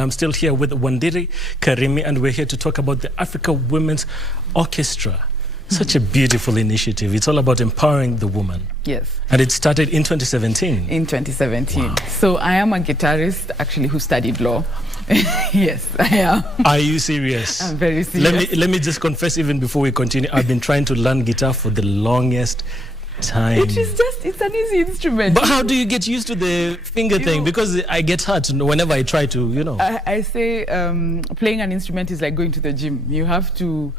I'm still here with Wandiri Karimi, and we're here to talk about the Africa Women's Orchestra. Such a beautiful initiative. It's all about empowering the woman. Yes. And it started in 2017. In 2017. Wow. So I am a guitarist, actually, who studied law. Yes, I am. Are you serious? I'm very serious. Let me just confess, even before we continue, I've been trying to learn guitar for the longest time. It's an easy instrument. But how do you get used to the finger thing? Because I get hurt whenever I try to, I say playing an instrument is like going to the gym. You have to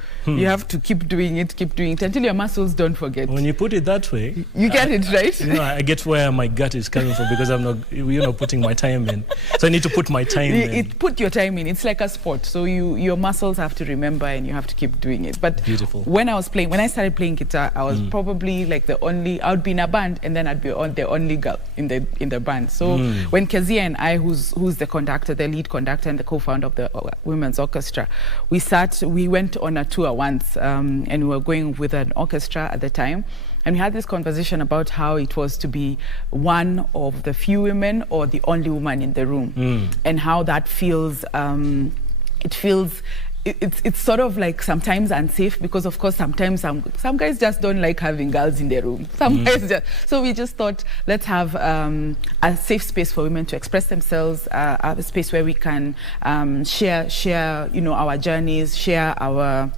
keep doing it until your muscles don't forget. When you put it that way, you get it, right? I get where my gut is coming from, because I'm not, putting my time in. So I need to put my time in. Put your time in. It's like a sport. So your muscles have to remember, and you have to keep doing it. But beautiful. When I started playing guitar, I was probably like I would be in a band, and then I'd be the only girl in the band. So when Kezia and I, who's the lead conductor and the co-founder of the Women's Orchestra, we went on a tour once, and we were going with an orchestra at the time. And we had this conversation about how it was to be one of the few women or the only woman in the room, and how that feels. It's sort of like sometimes unsafe, because of course sometimes some guys just don't like having girls in their room. So we just thought, let's have a safe space for women to express themselves, a space where we can share our journeys, share our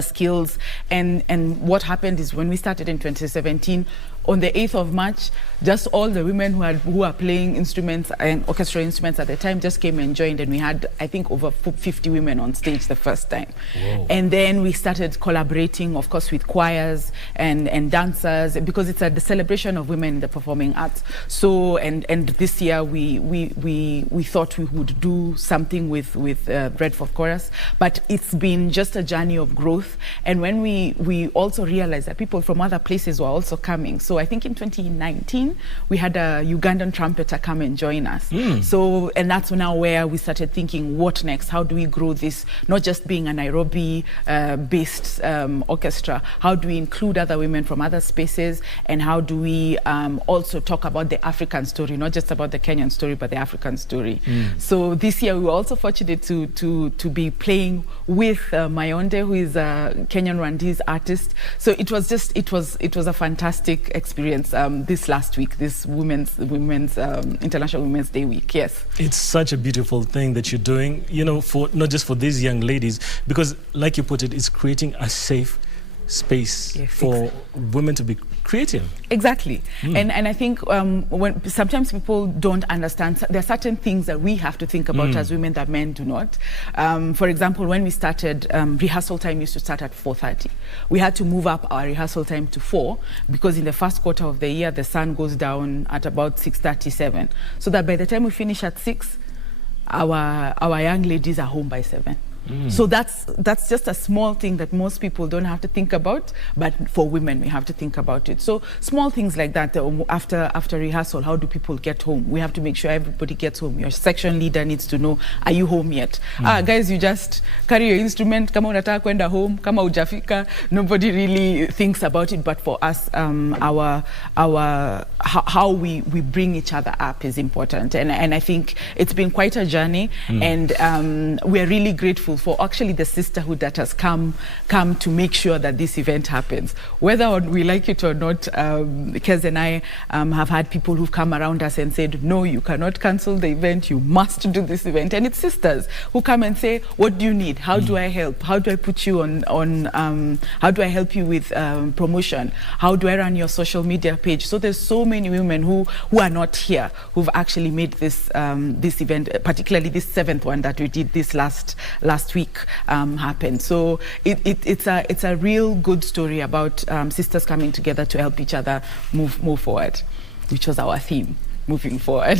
skills. And what happened is, when we started in 2017, on the 8th of March, just all the women who are playing instruments and orchestral instruments at the time just came and joined, and we had, I think, over 50 women on stage the first time. Whoa. And then we started collaborating, of course, with choirs and dancers, because it's the celebration of women in the performing arts. So, and this year we thought we would do something with Red for Chorus, but it's been just a journey of growth. And when we also realized that people from other places were also coming. So I think in 2019, we had a Ugandan trumpeter come and join us. So, and that's now where we started thinking, what next? How do we grow this? Not just being a Nairobi-based orchestra. How do we include other women from other spaces? And how do we also talk about the African story, not just about the Kenyan story, but the African story? So this year, we were also fortunate to be playing with Mayonde, who is a Kenyan Rwandese artist. So it was a fantastic experience this last week, this International Women's Day week. Yes, it's such a beautiful thing that you're doing, for not just for these young ladies, because like you put it, it's creating a safe space for women to be creative. Exactly. And I think when sometimes people don't understand, there are certain things that we have to think about as women that men do not. For example, when we started, rehearsal time used to start at 4:30. We had to move up our rehearsal time to 4, because in the first quarter of the year, the sun goes down at about 6:37. So that by the time we finish at 6, our young ladies are home by 7. So that's just a small thing that most people don't have to think about, but for women we have to think about it. So small things like that. After rehearsal, how do people get home? We have to make sure everybody gets home. Your section leader needs to know, are you home yet? Guys, you just carry your instrument. Kama unataka kwenda home, kama hujafika, nobody really thinks about it. But for us, how we bring each other up is important. And I think it's been quite a journey, and we're really grateful for actually the sisterhood that has come to make sure that this event happens. Whether we like it or not, Kez and I have had people who've come around us and said, no, you cannot cancel the event, you must do this event. And it's sisters who come and say, what do you need? How do I help? How do I put you on how do I help you with promotion? How do I run your social media page? So there's so many women who are not here, who've actually made this event, particularly this 7th one that we did this last week happen. So it's a real good story about sisters coming together to help each other move forward, which was our theme, moving forward.